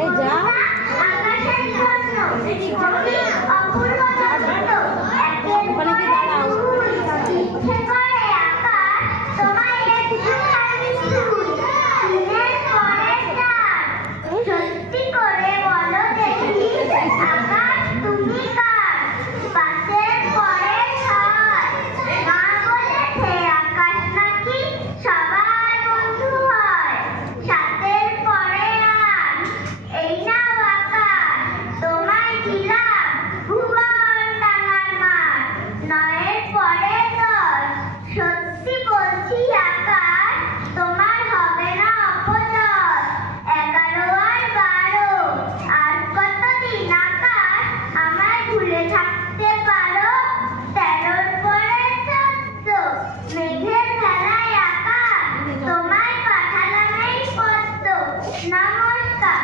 এই যা আকাশের জন্য কবি অপূর্ব দত্ত ওখানে কি দাঁড়াও ইচ্ছে করে আকাশ তোমায় একটুখানি ছুঁই দিনের পরে চাঁদ সত্যি করে বলো দেখি আকাশ তুমি কার পাশের পরে ছয় না বলেছে আকাশ নাকি সবার বন্ধু হয় সাতের পরে আট এই নাও আকাশ তোমায় দিলাম ভুবন টাঙার মাঠ নয়ের পরে দশ সত্যি বলছি আকাশ তোমার হবে না অপচয় 11 আর 12 আর কতদিন আকাশ আমায় ভুলে থাকতে পারো 13-র পরে 14 মেঘের ভেলায় আকাশ তোমায় পাঠালাম এই পদ্ম নমস্কার।